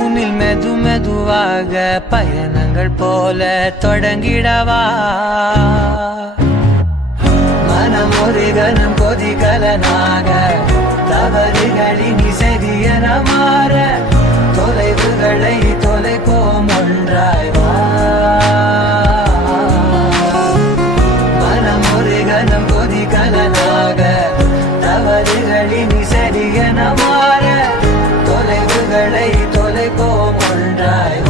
உன்னில் மெது மெதுவாக பயணங்கள் போல தொடங்கிடவா மனம் ஒரு கணம் கொதிகலனாக தவறுகளின் சரியன மாற தொலைவுகளை தொலைப்போம் ஒன்றாய் வா மனம் ஒரு கணம் கொதிகலனாக தவறுகளின் சரியன மாற தொலைவுகளை தொலைப்போம் ஒன்றாய்